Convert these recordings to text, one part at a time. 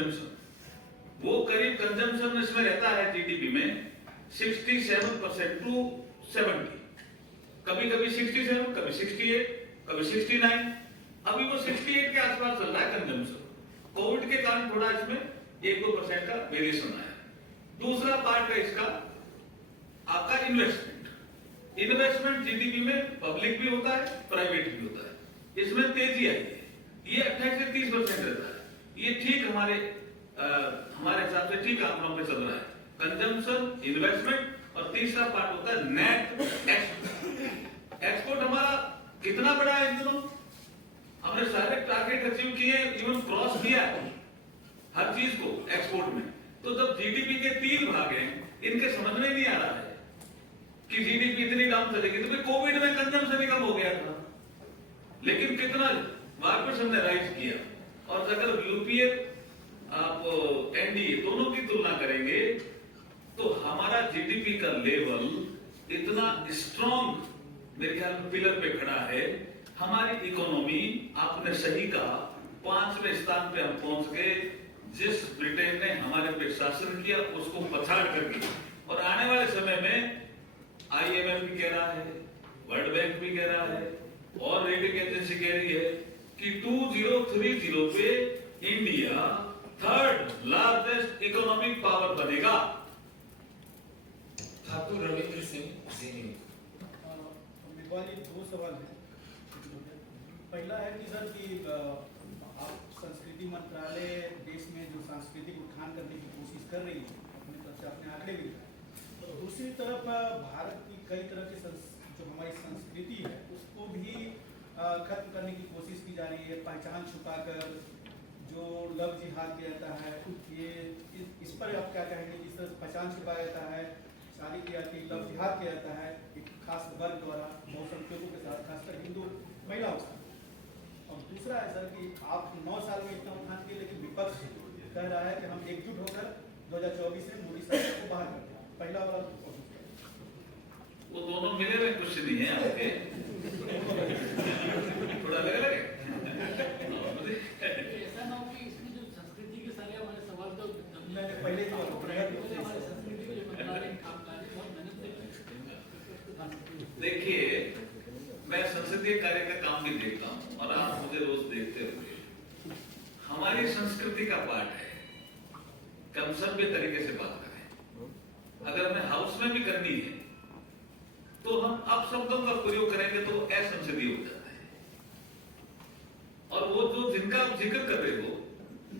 Consumption, वो करीब consumption इसमें रहता है जीडीपी में 67% टू 70, कभी कभी 67, कभी 68, कभी 69, अभी वो 68 के आसपास चल रहा है कंजम्पशन। कोविड के कारण थोड़ा इसमें 1-2% का वेरिएशन आया। दूसरा पार्ट है इसका आपका इन्वेस्टमेंट जीडीपी में पब्लिक भी होता है, प्राइवेट भी होता है, इसमें तेजी आई है, ये 28 से 30% रहता है। ये ठीक हमारे हिसाब से ठीक आंकड़ों पे चल रहा है, कंजम्पशन, इन्वेस्टमेंट, और तीसरा पार्ट होता है नेट एक्सपोर्ट। एक्सपोर्ट हमारा कितना बड़ा है इन दिनों, हमने सारे टारगेट अचीव किए, इवन क्रॉस किया हर चीज को एक्सपोर्ट में। तो जब जीडीपी के 3 भाग हैं, इनके समझ में नहीं आ रहा है कि जीडीपी इतनी डाउन चलेगी, तो फिर कोविड में कंजम्पशन ही कम हो गया था, लेकिन कितना वापस हमने राइज किया। और अगर यूपीए आप एनडीए दोनों की तुलना करेंगे तो हमारा जीडीपी का लेवल इतना स्ट्रॉन्ग मेरे ख्याल में पिलर पे खड़ा है। हमारी इकोनॉमी, आपने सही कहा, 5वें स्थान पे हम पहुंच गए। जिस ब्रिटेन ने हमारे पे शासन किया उसको पछाड़ कर दिया, और आने वाले समय में आईएमएफ भी कह रहा है, वर्ल्ड बैंक भी कह रहा है, और रेटिंग एजेंसी कह रही है कि 2030 पे India 3rd largest economic power बनेगा। ठाकुर रविंद्र सिंह जी, मेरे 2 सवाल हैं। पहला है कि सर कि आप संस्कृति मंत्रालय देश में जो सांस्कृतिक उत्थान करने की कोशिश कर रही है, अपने तरफ से अपने आंकड़े भी दिखाए, तो दूसरी तरफ भारत की कई तरह की जो हमारी संस्कृति है उसको भी खत्म करने की कोशिश की जा रही है। पहचान छुपाकर जो लव जिहाद किया जाता है, ये इस पर आप क्या कहेंगे? जिस तरह पहचान छुपाया जाता है, शादी की जाती है, लव जिहाद किया जाता है एक खास वर्ग द्वारा, बहुसंख्यकों के साथ, खासकर हिंदू महिलाओं के साथ। और दूसरा है सर कि आप 9 साल में इतना उत्थान किए, लेकिन विपक्ष कह रहा है कि हम एकजुट होकर 2024 में मोदी सरकार को बाहर कर दिया। पहला वाला वो दोनों मिले हुए कुछ नहीं है आपके, थोड़ा अलग अलग है। ऐसा ना हो कि इसमें जो संस्कृति के सारे हमारे सवाल तो मैंने पहले ही हमारे संस्कृति को जो मंत्रालय काम कर रहे हैं बहुत मेहनत से। देखिए, मैं संसदीय कार्य का काम भी देखता हूँ और आप मुझे रोज देखते होंगे। हमारी संस्कृति का पार्ट है कि हम सभ्य तरीके से बात करें। अगर हमें हाउस में भी करनी है तो हम अपशब्दों का प्रयोग करेंगे तो असंसदीय हो जाता है। और वो जो जिनका आप जिक्र कर रहे हो,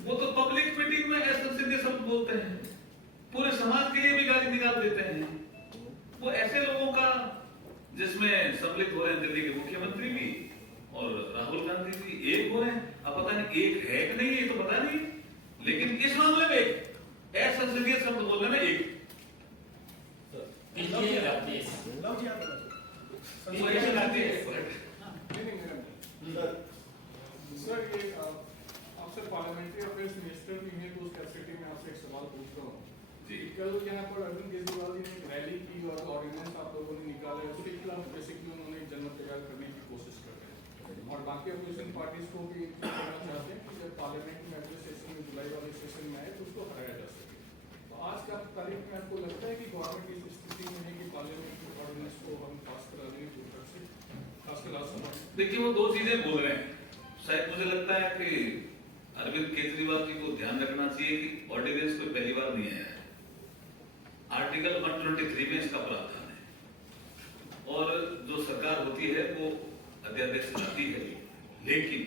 वो तो पब्लिक मीटिंग में असंसदीय शब्द बोलते हैं, पूरे समाज के लिए भी गाली निकाल देते हैं। वो ऐसे लोगों का, जिसमें सम्मिलित हो रहे हैं दिल्ली के मुख्यमंत्री भी और राहुल गांधी जी, एक हो रहे हैं। अब पता नहीं एक है कि नहीं, ये तो पता नहीं, लेकिन इस मामले में असंसदीय शब्द बोलने में एक सर, ये आपसे पार्लियामेंट्री अफेयर्स मिनिस्टर भी हैं, तो उस कैपेसिटी में आपसे एक सवाल पूछता हूँ। कल यहाँ पर अरविंद केजरीवाल जी ने एक रैली की और ऑर्डिनेंस आप लोगों ने निकाले, उसके खिलाफ बेसिकली उन्होंने जनमत तैयार करने की कोशिश कर रहे हैं, और बाकी अपोजिशन पार्टीज को भी कहना चाहते हैं कि जब पार्लियामेंट में अगले सेशन में, जुलाई वाले सेशन में आए, तो उसको हटाया जा सके। तो आज का तारीख में आपको लगता है कि गवर्नमेंट इस स्थिति में है कि पार्लियामेंट ऑर्डिनेंस को हम पास करा देंगे पूरी तरह से, खासकर राज्यसभा? देखिए, वो 2 चीजें बोल रहे हैं। शायद मुझे लगता है कि अरविंद केजरीवाल जी को ध्यान रखना चाहिए कि ऑर्डिनेंस कोई पहली बार नहीं आया है। आर्टिकल 123 में इसका प्रावधान है, और जो सरकार होती है वो अध्यादेश लाती है, लेकिन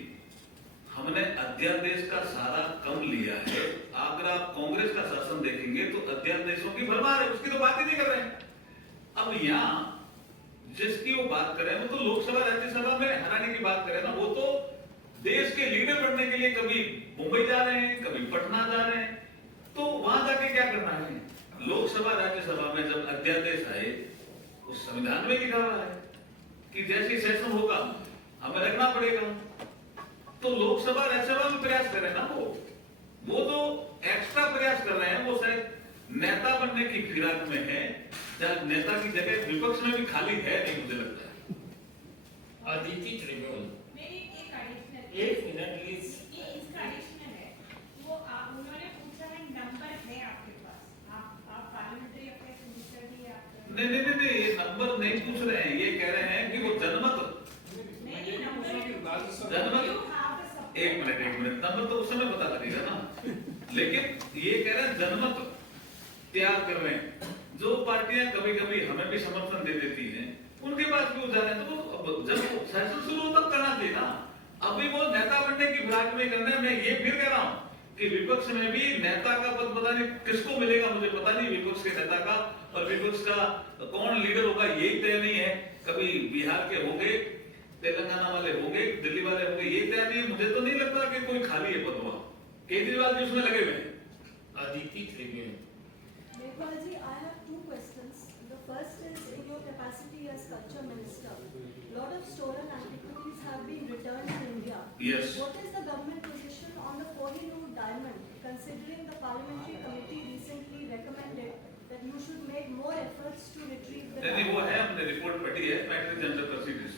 हमने अध्यादेश का सारा कम लिया है। अगर आप कांग्रेस का शासन देखेंगे तो अध्यादेशों की भरमार है, उसकी तो बात ही नहीं कर रहे हैं। अब यहाँ जिसकी वो बात करें, वो तो लोकसभा राज्यसभा में हराने की बात करें ना, वो तो देश के लीडर बनने के लिए कभी मुंबई जा रहे हैं, कभी पटना जा रहे हैं, तो वहां जाके क्या करना है? लोकसभा राज्यसभा में जब अध्यादेश आए, उस संविधान में लिखा हुआ है कि जैसे सेशन होगा हमें रखना पड़ेगा। तो लोकसभा राज्यसभा में प्रयास करें ना, वो तो एक्स्ट्रा प्रयास कर रहे हैं, वो शायद नेता बनने की फिराक में है, जहां नेता की जगह विपक्ष में भी खाली है नहीं, मुझे लगता है। अदिति त्रिवेदी, मेरी एक एडिशनल, एक मिनट प्लीज। ये इसका एडिशनल है, वो उन्होंने नहीं, ये नंबर नहीं पूछ रहे हैं, ये कह रहे हैं कि वो जनमत, मैं ये नहीं पूछ रहा कि राज्यसभा जनमत, एक मिनट, नंबर तो उस समय पता लगेगा ना, लेकिन ये कह रहे हैं जनमत त्याग कर रहे हैं। जो पार्टियां कभी कभी हमें भी समर्थन दे देती हैं, उनके पास भी वो जा रहे हैं, तो वो जब सेशन शुरू हो तब करना चाहिए ना। अभी वो नेता बनने की फिराक में करना है। मैं ये फिर कह रहा हूँ कि विपक्ष में भी नेता का पद पता नहीं किसको मिलेगा, मुझे पता नहीं विपक्ष के नेता का, और विपक्ष का कौन लीडर होगा यही तय नहीं है। कभी बिहार के होंगे, तेलंगाना वाले होंगे, दिल्ली वाले होंगे, ये तय नहीं है। मुझे तो नहीं लगता कि कोई खाली है पद वहां, केजरीवाल जी उसमें लगे हुए हैं। Aditi Tribune. Devpal ji, I have two questions. The first is in your capacity as culture minister, lot of stolen antiquities have been returned to India. Yes. What is the government position on the Kohinoor diamond, considering the parliamentary committee recently recommended that you should make more efforts to retrieve the नहीं, वो diamond? है, हमने report पढ़ी है, मैट्रिक general proceedings.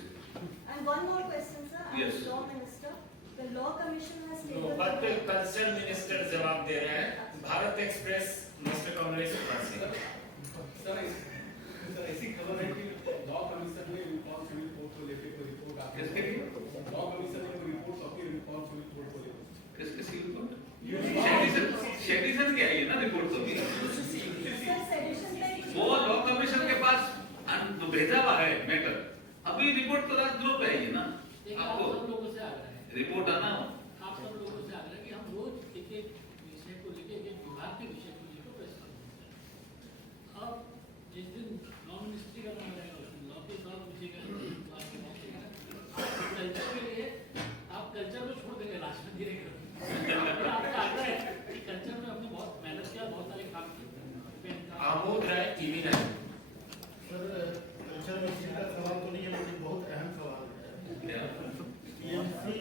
And one more question, sir. I am Yes. law minister. The law commission has no, taken. But culture minister जवाब दे रहे हैं। Bharat express mister Kamlesh Pasi. Sir ऐसी खबर है कि लॉ कमीशन ने रिकॉर्ड सिविल कोर्ट को लेकर कोई रिपोर्ट आती है। किसके लिए? लॉ कमीशन ने कोई रिपोर्ट सौंपी रिकॉर्ड सिविल कोर्ट को लेकर। किसके सिविल कोर्ट? शेडिसन की आई है ना रिपोर्ट तो भी। Sir, sedition like. वो लॉ कमीशन के पास भेजा हुआ है मैटर। अभी रिपोर्ट तो राजद्रोह पे आई है ना। एक आप आपको सब लोगों से आग्रह है, रिपोर्ट आना हो। आप सब लोगों से आग्रह है कि हम रोज एक एक विषय को लेकर, एक एक विभाग के विषय को लेकर प्रेस करें। अब जिस दिन लॉ मिनिस्ट्री का नाम रहेगा, उस दिन लॉ के साथ विषय का आपके पास कल्चर के लिए आप कल्चर को छोड़ देंगे, राजनीति नहीं करेंगे। आपका आग्रह है कि कल्चर में आपने बहुत मेहनत किया, बहुत सारे काम किए। आमोद राय टीवी 9। सर कल्चर मिनिस्ट्री का सवाल तो नहीं है, लेकिन बहुत अहम सवाल है। क्या? टीएमसी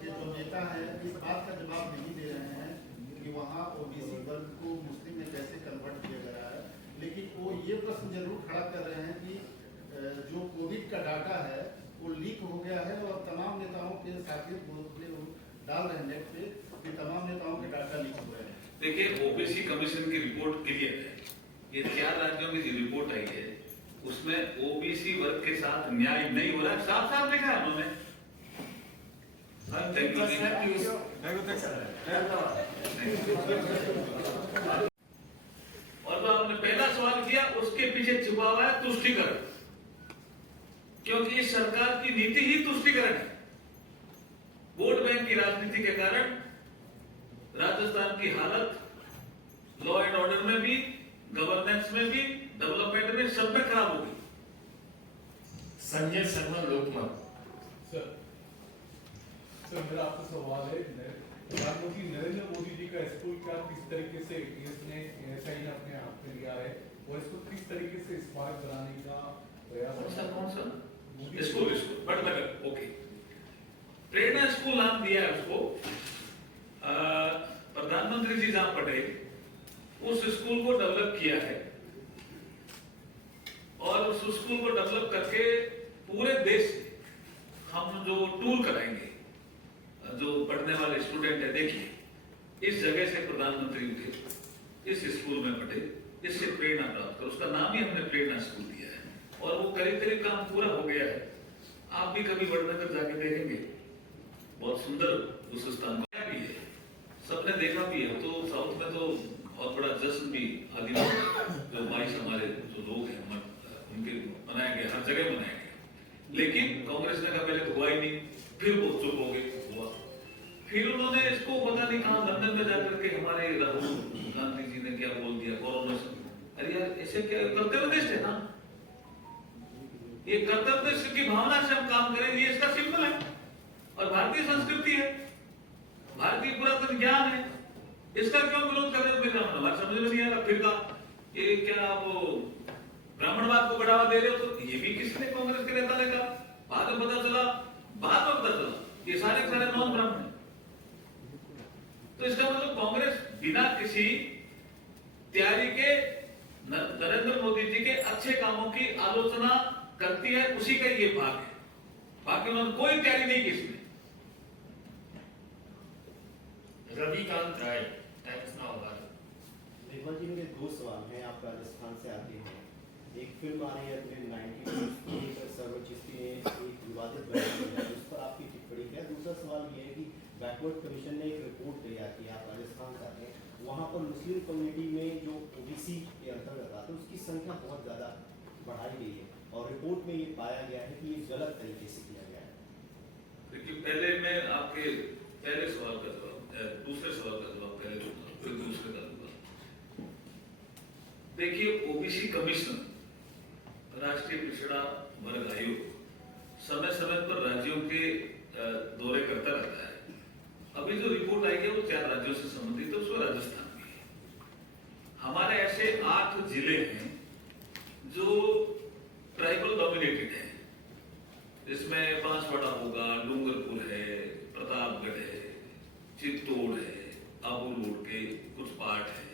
के जो नेता हैं इस बात का जवाब नहीं दे रहे हैं कि वहाँ ओबीसी वर्ग को मुस्लिम में कैसे कन्वर्ट किया गया है, लेकिन वो ये प्रश्न जरूर खड़ा कर रहे हैं कि जो कोविड का डाटा है वो लीक हो गया है और तमाम नेताओं के साथियों बोतले डाल रहे हैं नेट पे कि तमाम नेताओं के डाटा लीक हो रहे हैं। देखिए, ओबीसी कमीशन की रिपोर्ट क्लियर है। ये 4 राज्यों की जो रिपोर्ट आई है उसमें ओबीसी वर्ग के साथ न्याय नहीं हो रहा है, साफ साफ लिखा है उन्होंने। Thank you. और जो आपने पहला सवाल किया उसके पीछे छुपा हुआ है तुष्टीकरण, क्योंकि इस सरकार की नीति ही तुष्टीकरण है। वोट बैंक की राजनीति के कारण राजस्थान की हालत लॉ एंड ऑर्डर में भी, गवर्नेंस में भी, डेवलपमेंट में, सब में खराब होगी। संजय शर्मा लोकमत। सर मेरा आपसे सवाल है, प्रधानमंत्री नरेंद्र मोदी जी का स्कूल का किस तरीके से इसने एसआई ने अपने हाथ में लिया है और इसको किस तरीके से स्मारक बनाने का प्रयास कौन सा स्कूल? बटनगर, ओके। प्रेरणा स्कूल नाम दिया है उसको। प्रधानमंत्री जी जहां पटेल उस स्कूल को डेवलप किया है और उस स्कूल को डेवलप करके पूरे देश में हम जो टूर कराएंगे, जो पढ़ने वाले स्टूडेंट है, देखिए इस जगह से प्रधानमंत्री उठे, इस स्कूल में पढ़े, इससे प्रेरणा प्राप्त कर, उसका नाम ही हमने प्रेरणा स्कूल दिया है और वो करीब काम पूरा हो गया है। आप भी कभी वडनगर जाके देखेंगे, बहुत सुंदर उस स्थान को भी है, सबने देखा भी है। तो साउथ में तो बहुत बड़ा जश्न भी आदिवासी जो 22 हमारे जो लोग हैं उनके मनाया गया, हर जगह मनाया गया। लेकिन कांग्रेस ने कहा पहले तो हुआ ही नहीं, फिर वो चुप हो गए, हुआ। फिर उन्होंने इसको पता नहीं कहा लंदन में जाकर के हमारे राहुल गांधी जी ने क्या बोल दिया, कोरोनेशन। अरे यार ऐसे क्या, कर्तव्यनिष्ठ है ना, ये कर्तव्यनिष्ठ की भावना से हम काम करें, ये इसका सिंबल है और भारतीय संस्कृति है, भारतीय पुरातन ज्ञान है। इसका क्यों विरोध कर रहे हो? फिर हमारे समझ में नहीं आ रहा। फिर का ये क्या वो ब्राह्मणवाद को बढ़ावा दे रहे हो? तो ये भी किसी ने, कांग्रेस के नेता ने कहा, बाद में पता चला ये सारे नॉन ब्राह्मण हैं। तो इसका मतलब कांग्रेस बिना किसी तैयारी के नरेंद्र मोदी जी के अच्छे कामों की आलोचना करती है, उसी का ये भाग है। बाकी उन्होंने कोई तैयारी नहीं की इसमें। रविकांत राय, टाइम्स नाउ भारत। देवल जी, मेरे 2 सवाल हैं। आप राजस्थान से आते हैं, एक फिल्म आ रही है अपने 90s की, सर्वचिस्ती ने एक विवादित बयान दिया, उस पर आपकी टिप्पणी क्या है? दूसरा सवाल ये है कि बैकवर्ड कमीशन ने एक रिपोर्ट तैयार की, आप राजस्थान से आते हैं, वहाँ पर मुस्लिम कम्युनिटी में जो ओबीसी के अंतर्गत आते हैं उसकी संख्या बहुत ज़्यादा बढ़ाई गई है और रिपोर्ट में ये पाया गया है कि ये गलत तरीके से किया गया है। देखिए, पहले मैं आपके पहले सवाल का जवाब, दूसरे सवाल का जवाब पहले दूंगा, फिर दूसरे का दूंगा। देखिए, ओबीसी कमीशन राष्ट्रीय पिछड़ा वर्ग आयोग समय समय पर राज्यों के दौरे करता रहता है। अभी जो रिपोर्ट आई है वो 4 राज्यों से संबंधित है, उसमें राजस्थान भी है। हमारे ऐसे 8 जिले हैं जो ट्राइबल डोमिनेटेड है, जिसमें बांसवाड़ा होगा, डूंगरपुर है, प्रतापगढ़ है, चित्तौड़ है, आबू रोड के कुछ पार्ट है।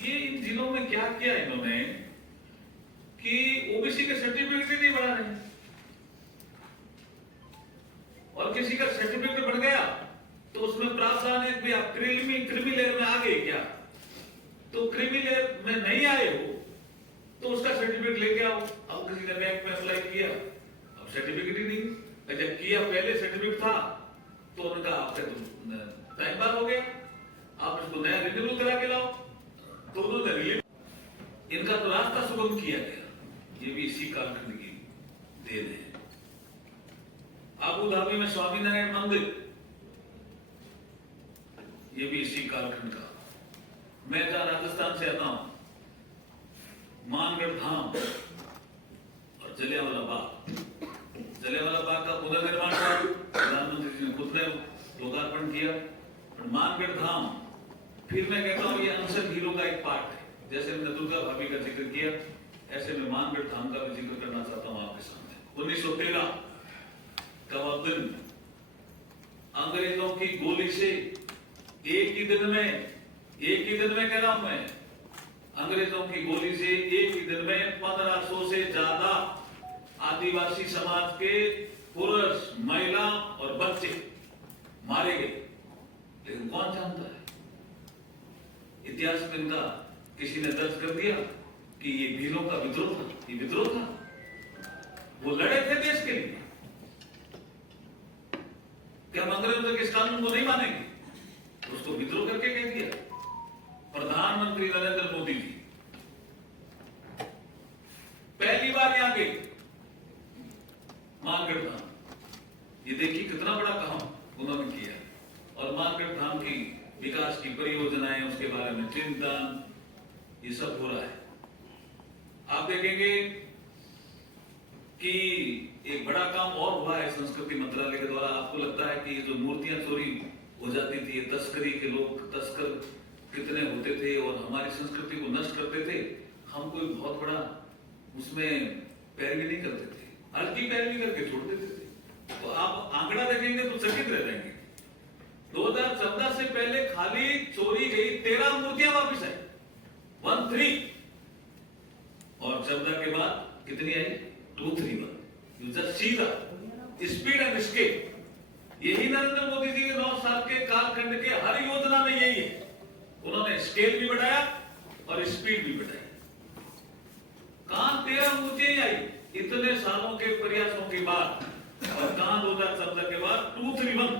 ये इन जिलों में क्या किया इन्होंने कि ओबीसी के सर्टिफिकेट नहीं बढ़ा रहे, और किसी का सर्टिफिकेट बढ़ गया तो उसमें प्रावधान है कि आप क्रीमी लेयर में आ गए क्या, तो क्रीमी लेयर में नहीं आए हो तो उसका सर्टिफिकेट लेके आओ। अब किसी ने बैंक में अप्लाई किया, अब सर्टिफिकेट ही नहीं, जब किया पहले सर्टिफिकेट था तो उनका आपका टाइम पास हो गया, आप इसको नया रिन्यूअल करा के लाओ, तो उन्होंने रिलीव, इनका तो रास्ता सुगम किया गया। ये भी इसी कालखंड की देन है। आबू धाबी में स्वामीनारायण मंदिर, ये भी इसी कालखंड का। मैं जहां राजस्थान से आता हूं, मानगढ़ धाम और जलियांवाला बाग का पुनर्निर्माण हुआ, प्रधानमंत्री जी ने खुद ने लोकार्पण किया। और मानगढ़ धाम, फिर मैं कहता हूं ये अनसंग हीरो का एक पार्ट है। जैसे हमने दुर्गा भाभी का जिक्र किया, ऐसे मैं मानगढ़ धाम का भी जिक्र करना चाहता हूं आपके सामने। 1913 का वह दिन, अंग्रेजों की गोली से एक ही दिन में कह रहा हूं मैं, अंग्रेजों की गोली से एक ही दिन में 1500 से ज्यादा आदिवासी समाज के पुरुष, महिला और बच्चे मारे गए। लेकिन कौन जानता है, इतिहास में इनका किसी ने दर्ज कर दिया कि ये वीरों का विद्रोह था। ये विद्रोह था, वो लड़े थे देश के लिए। क्या हम अंग्रेजों के इस कानून को नहीं मानेंगे? उसको विद्रोह करके कह दिया। प्रधानमंत्री नरेंद्र मोदी जी पहली बार यहां गए मानगढ़ धाम, ये देखिए कितना बड़ा काम उन्होंने किया। और मानगढ़ धाम की विकास की परियोजनाएं, उसके बारे में चिंतन, ये सब हो रहा है। आप देखेंगे कि एक बड़ा काम और हुआ है संस्कृति मंत्रालय के द्वारा। आपको लगता है कि ये जो मूर्तियां चोरी हो जाती थी, ये तस्करी के लोग, तस्कर कितने होते थे और हमारी संस्कृति को नष्ट करते थे, हम कोई बहुत बड़ा उसमें पैरवी नहीं करते थे, हल्की पैरवी करके छोड़ देते थे। तो आप आंकड़ा देखेंगे तो चकित रह जाएंगे। 2014 से पहले खाली चोरी गई 13 मूर्तियां वापिस आई, 13, और 14 के बाद कितनी आई? 231। You just see the speed and scale। यही नरेंद्र मोदी जी के 9 साल के कालखंड के हर योजना में यही है, उन्होंने स्केल भी बढ़ाया और स्पीड भी बढ़ाई। कहां 13 मूर्तियां आई इतने सालों के प्रयासों के बाद, और कहां 2014 के बाद 231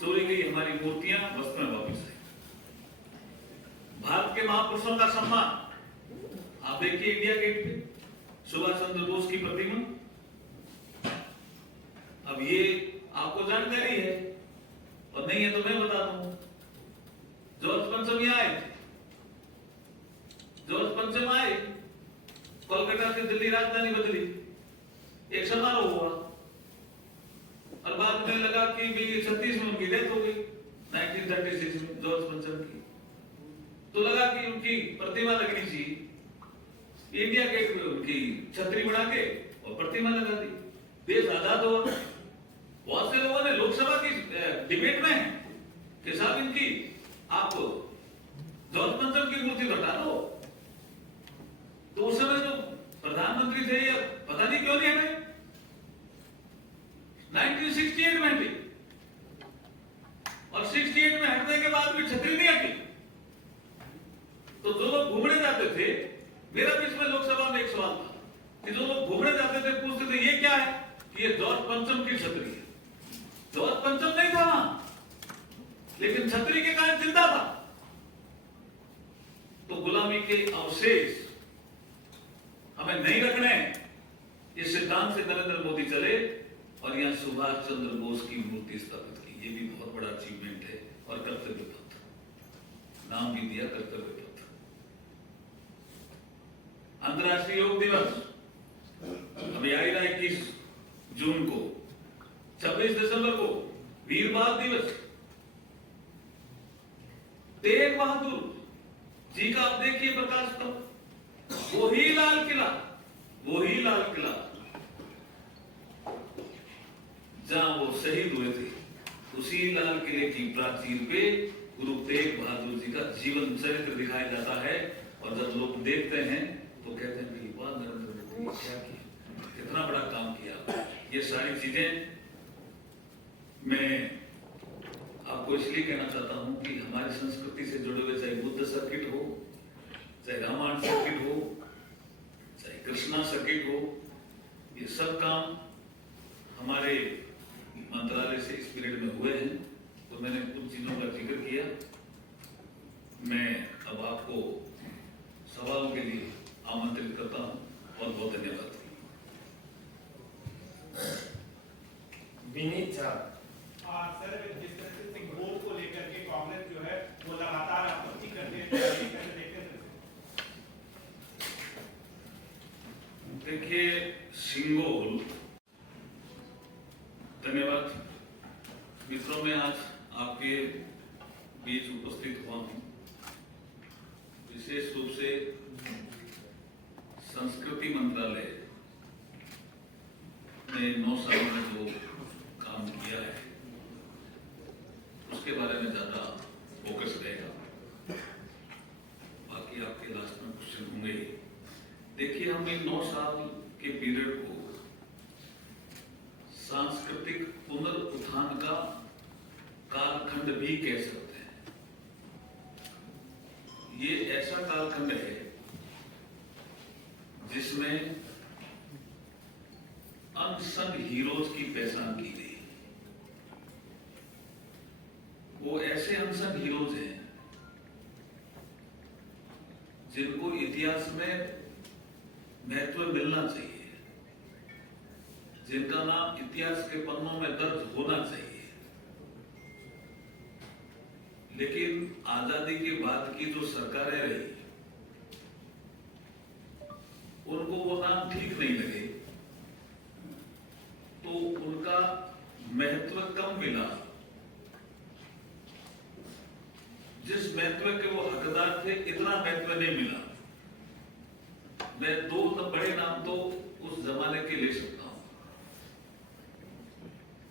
चोरी गई हमारी मूर्तियां वस्त में वापिस आई। भारत के महापुरुषों का सम्मान, आप देखिए इंडिया गेट पे सुभाष चंद्र बोस की प्रतिमा। अब ये आपको जानकारी है और नहीं है तो मैं बताता हूं। जॉर्ज पंचम यहां आए थे, जॉर्ज पंचम आए, कोलकाता से दिल्ली राजधानी बदली, एक समारोह हुआ और बाद में लगा कि 36 में उनकी डेथ हो गई, 1936 में जॉर्ज पंचम की। तो लगा कि उनकी प्रतिमा लगनी चाहिए, इंडिया गेट में उनकी छतरी बना के और प्रतिमा लगा दी। देश आजाद हुआ। बहुत से लोगों ने लोकसभा की डिबेट में कि साहब इनकी आप जॉर्ज पंचम की मूर्ति हटा दो, तो उस समय जो प्रधानमंत्री थे ये पता नहीं क्यों नहीं हटे। 1968 में हटी और 68 में हटने के बाद भी छतरी नहीं हटी। तो जो लोग घूमने जाते थे, मेरा बीच में लोकसभा में एक सवाल था, कि जो लोग घूमने जाते थे पूछते थे ये क्या है, ये जॉर्ज पंचम की छतरी है। जॉर्ज पंचम नहीं था वहां, लेकिन छतरी के कारण जिंदा था। तो गुलामी के अवशेष हमें नहीं रखने, इस सिद्धांत से नरेंद्र मोदी चले और यहां सुभाष चंद्र बोस की मूर्ति स्थापित की। ये भी बहुत बड़ा अचीवमेंट है। और कर्तव्य पथ, नाम भी दिया कर्तव्य पथ। अंतर्राष्ट्रीय योग दिवस अभी आएगा 21 जून को, 26 दिसंबर को वीर बाल दिवस। तेग बहादुर जी का आप देखिए प्रकाश स्तंभ, वही लाल किला, वही लाल किला जहां वो शहीद हुए थे, उसी लाल किले की प्राचीर पे गुरु तेग बहादुर जी का जीवन चरित्र दिखाया जाता है। और जब लोग देखते हैं तो कहते हैं कि वाह नरेंद्र मोदी ने क्या किया, कितना बड़ा काम किया। ये सारी चीजें मैं आपको इसलिए कहना चाहता हूं कि हमारी संस्कृति से जुड़े हुए, चाहे बुद्ध सर्किट हो, चाहे रामायण सर्किट हो, चाहे कृष्णा सर्किट हो, ये सब काम हमारे मंत्रालय से इस पीरियड में हुए हैं। तो मैंने कुछ चीजों का जिक्र किया। मैं अब आपको सवालों के लिए आमंत्रित करता हूं। बहुत बहुत धन्यवाद। विनीत झा। सर, जिस तरह से सिंगोर को लेकर के कांग्रेस जो है वो लगातार आपत्ति करते हैं, देखिए सिंगोल, धन्यवाद मित्रों, मैं आज आपके बीच उपस्थित हुआ हूं विशेष रूप से संस्कृति मंत्रालय ने 9 साल में जो काम किया है उसके बारे में ज्यादा फोकस रहेगा। बाकी आपके लास्ट में क्वेश्चन होंगे ही। देखिए, हम इन 9 साल के पीरियड को सांस्कृतिक पुनरुत्थान का कालखंड भी कह सकते हैं। ये ऐसा कालखंड है जिसमें अनसंग हीरोज की पहचान की गई। वो ऐसे अनसंग हीरोज हैं जिनको इतिहास में महत्व मिलना चाहिए, जिनका नाम इतिहास के पन्नों में दर्ज होना चाहिए। लेकिन आजादी के बाद की जो सरकारें रही, उनको वो नाम ठीक नहीं लगे, तो उनका महत्व कम मिला। जिस महत्व के वो हकदार थे, इतना महत्व नहीं मिला। मैं 2 बड़े नाम तो उस जमाने के ले सकता हूं।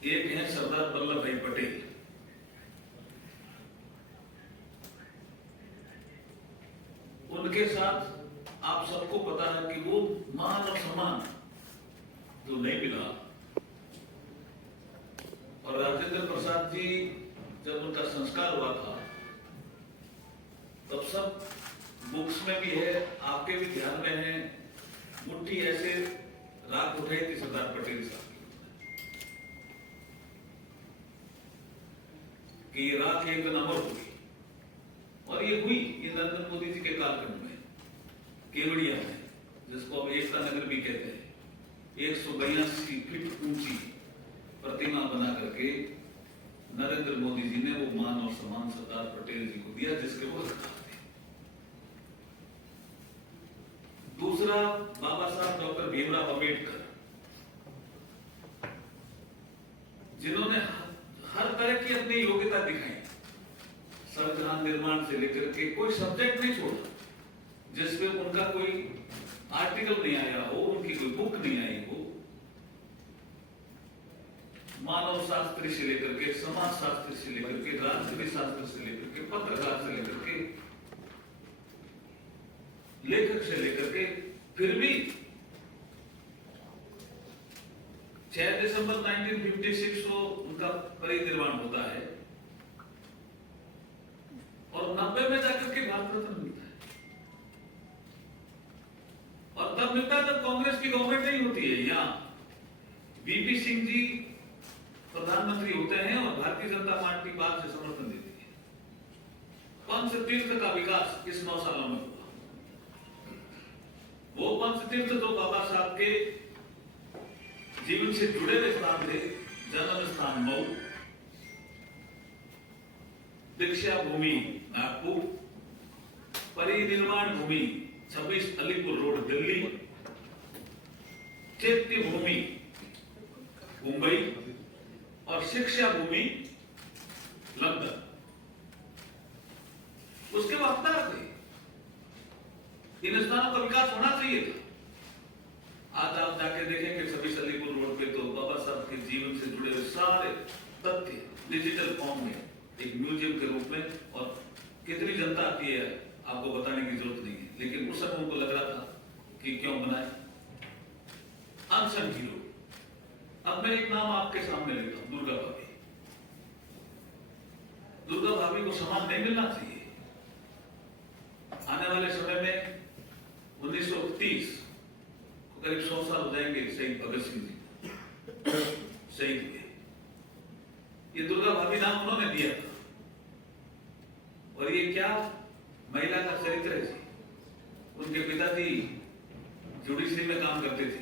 एक है सरदार वल्लभ भाई पटेल। उनके साथ आप सबको पता है कि वो मान और सम्मान जो नहीं मिला। और राजेंद्र प्रसाद जी जब उनका संस्कार हुआ था, तब सब बुक्स में भी है, आपके भी ध्यान में है, मुट्ठी ऐसे राख उठाई थी सरदार पटेल साहब की, ये राख एक दिन अमर हुई। और ये हुई ये नरेंद्र मोदी जी के कालखंड में, केवड़िया में, जिसको अब एकता नगर भी कहते हैं। 182 फीट ऊंची प्रतिमा बना करके नरेंद्र मोदी जी ने वो मान और सम्मान सरदार पटेल जी को दिया, जिसके वो हकदार थे। दूसरा, बाबा साहब डॉक्टर भीमराव अंबेडकर, जिन्होंने हर तरह की अपनी योग्यता दिखाई। संविधान निर्माण से लेकर के कोई सब्जेक्ट नहीं छोड़ा जिसपे उनका कोई आर्टिकल नहीं आया हो, उनकी कोई बुक नहीं आई हो। मानव शास्त्री से लेकर के, समाज शास्त्री से लेकर के, राजनीति शास्त्र से लेकर के, पत्रकार से लेकर के, लेखक से लेकर के, फिर भी 6 दिसंबर 1956 को उनका परिनिर्वाण होता है और 90 में जाकर के भारत रत्न मिलता है। और तब तब मिलता है जब कांग्रेस की गवर्नमेंट नहीं होती है। यहाँ वीपी सिंह जी प्रधानमंत्री होते हैं और भारतीय जनता पार्टी बाद से समर्थन देती है। पंचतीर्थ का विकास इस 9 सालों में हुआ। वो पंचतीर्थ जो बाबा साहब के जीवन से जुड़े हुए स्थान थे, जन्म स्थान मऊ, दीक्षा भूमि नागपुर, परिनिर्माण भूमि 26 अलीपुर रोड दिल्ली, चैत्य भूमि मुंबई और शिक्षा भूमि लंदन, उसके वक्तार थे। इन स्थानों का विकास होना चाहिए था। आज आप जाके देखेंगे 26 अलीपुर रोड पे तो बाबा साहब के जीवन से जुड़े हुए सारे तथ्य डिजिटल फॉर्म में एक म्यूजियम के रूप में, और कितनी जनता आती है आपको बताने की जरूरत नहीं है। लेकिन उस समय उनको लग रहा था कि क्यों बनाए। अनसन हीरो। अब मैं एक नाम आपके सामने लेता हूं, दुर्गा भाभी। दुर्गा भाभी को सम्मान नहीं मिलना चाहिए। आने वाले समय में 1930 करीब 100 साल हो जाएंगे शहीद भगत सिंह जी शहीद हुए। ये दुर्गा भाभी नाम उन्होंने दिया था। और ये क्या महिला का चरित्र है जी। उनके पिताजी जुडिशरी में काम करते थे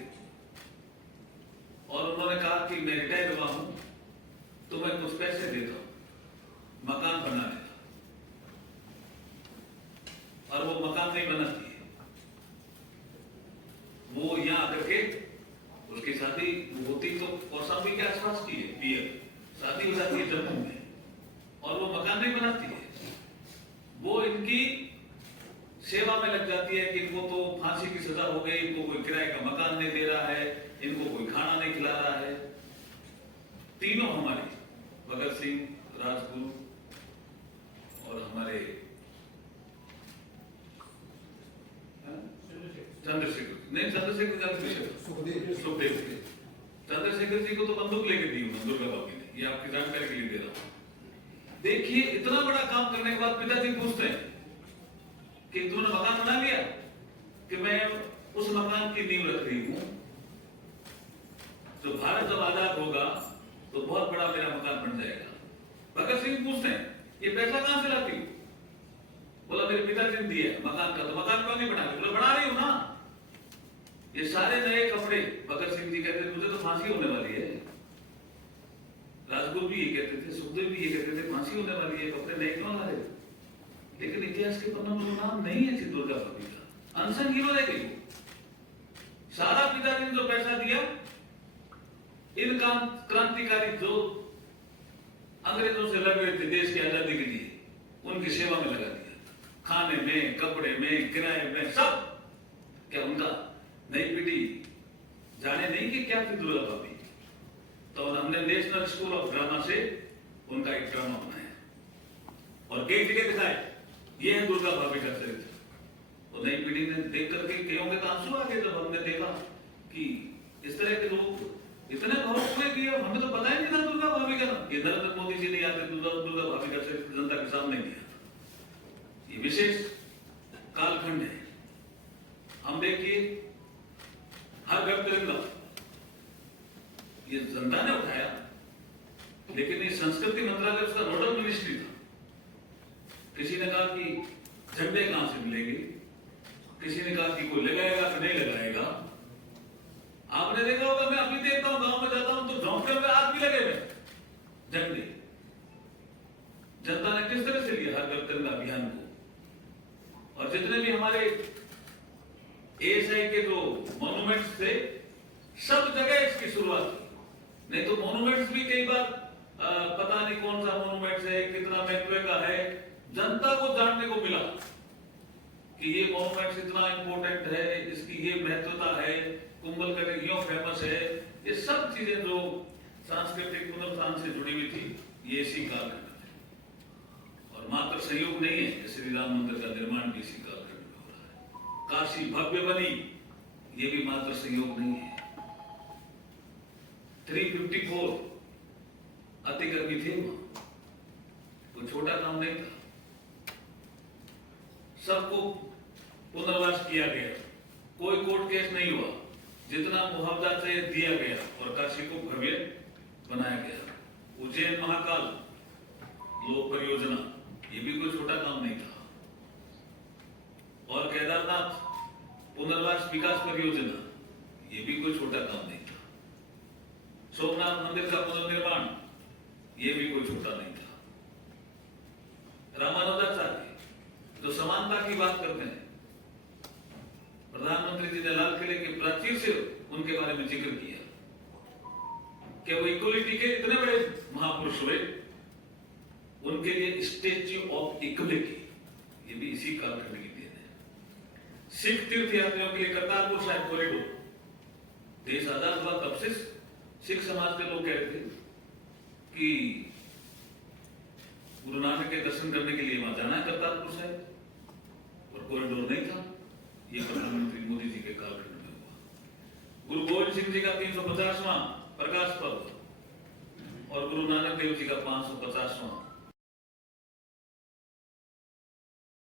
और उन्होंने कहा कि मैं रिटायर हुआ हूं तो मैं कुछ पैसे देता हूं मकान बनाने का, और वो मकान नहीं बनाती है। वो यहां आकर के उसकी शादी होती तो कौशाम्बी के आसपास की है, पियर शादी हो जाती है जम्मू में, और वो मकान नहीं बनाती है। वो इनकी सेवा में लग जाती है कि इनको तो फांसी की सजा हो गई, इनको कोई किराए का मकान नहीं दे रहा है, इनको कोई खाना नहीं खिला रहा है। तीनों हमारे भगत सिंह, राजगुरु और हमारे सुखदेव जी। चंद्रशेखर जी को तो बंदूक लेके दी दुर्गा भाभी ने, ये आपकी जानकारी के लिए दे रहा हूं। देखिए इतना बड़ा काम करने के बाद पिताजी पूछते हैं कि तुमने मकान बना लिया, कि मैं उस मकान की नींव रख रही हूं, तो भारत जब आजाद होगा तो बहुत बड़ा मेरा मकान बन जाएगा। भगत सिंह पूछते हैं ये पैसा कहां से लाती हो? बोला मेरे पिताजी ने दिया मकान का। तो मकान क्यों नहीं बना रही? बोला बना रही हूं ना। ये सारे नए कपड़े, भगत सिंह जी कहते थे मुझे तो फांसी होने वाली है, राजगुरु भी ये कहते थे, सुखदेव भी ये कहते थे फांसी होने वाली है, कपड़े नए क्यों ला रहे? लेकिन इतिहास के पन्नों में नाम नहीं है दुर्गा भाभी का। अनसन हीरो है गई। सारा पिताजी ने जो पैसा दिया इन क्रांतिकारी जो अंग्रेजों से लड़ रहे थे देश की आजादी के लिए, उनकी सेवा में लगा दिया। खाने में, कपड़े में, किराए में, सब। क्या उनका नई पीढ़ी जाने नहीं कि क्या थी दुर्गा भाभी? तो हमने नेशनल स्कूल ऑफ ड्रामा से उनका एक ड्रामा बनाया और कई जगह दिखाए। ये है दुर्गा भाभी का चरित्र। और नई पीढ़ी ने देख करके कईयों के आंसू आ गए जब हमने देखा कि इस तरह के लोग इतने भावुक हुए कि हमें तो पता ही नहीं था दुर्गा भाभी का नाम। ये नरेंद्र मोदी जी ने आते दुर्गा भाभी का चरित्र जनता के सामने दिया। ये विशेष कालखंड है। हम देखिए हर घर तिरंगा ये जनता ने उठाया, लेकिन ये संस्कृति मंत्रालय उसका नोडल मिनिस्ट्री था। किसी ने कहा कि झंडे कहां से मिलेंगे, किसी ने कहा कि कोई लगाएगा कि नहीं लगाएगा। आपने देखा होगा, मैं अभी देखता हूं गांव में जाता हूं तो झोंपड़े में आज भी लगे हुए झंडे। जनता ने किस तरह से लिया हर घर तिरंगा अभियान को। और जितने भी हमारे एएसआई के जो मॉन्यूमेंट्स थे, सब जगह इसकी शुरुआत हुई। नहीं तो मॉन्यूमेंट्स भी कई बार पता नहीं कौन सा मॉन्यूमेंट्स है, कितना महत्व का है, जनता को जानने को मिला कि ये मॉन्यूमेंट्स इतना इंपॉर्टेंट है, इसकी ये महत्वता है, कुंभलगढ़ क्यों फेमस है। ये सब चीजें जो सांस्कृतिक पुनरुत्थान से जुड़ी हुई थी, ये इसी कालखंड में। और मात्र सहयोग नहीं है, श्री राम मंदिर का निर्माण भी इसी कालखंड में हो रहा है। काशी भव्य बनी, ये भी मात्र सहयोग नहीं है। 354 अतिक्रमी थे वहां, कोई छोटा काम नहीं था। सबको पुनर्वास किया गया, कोई कोर्ट केस नहीं हुआ, जितना मुआवजा से दिया गया और काशी को भव्य बनाया गया। उज्जैन महाकाल लोक परियोजना, ये भी कोई छोटा काम नहीं था। और केदारनाथ पुनर्वास विकास परियोजना, ये भी कोई छोटा काम नहीं था। सोमनाथ मंदिर का पुनर्निर्माण, ये भी कोई छोटा नहीं था। रामानुजाचार्य जो समानता की बात करते हैं, प्रधानमंत्री जी ने लाल किले के प्राचीर से उनके बारे में जिक्र किया कि वो इक्वलिटी के इतने बड़े महापुरुष हुए, उनके लिए स्टैच्यू ऑफ इक्वलिटी, ये भी इसी कालखंड की देन है। सिख तीर्थ यात्रियों के लिए करतारपुर साहिब कॉरिडोर, देश आजाद हुआ तब से सिख समाज के लोग कह रहे थे कि गुरु नानक के दर्शन करने के लिए वहां जाना है करतारपुर साहिब, और कॉरिडोर नहीं था। ये प्रधानमंत्री मोदी जी के कालखंड में हुआ। गुरु गोविंद सिंह जी का 350वां प्रकाश पर्व और गुरु नानक देव जी का 550वां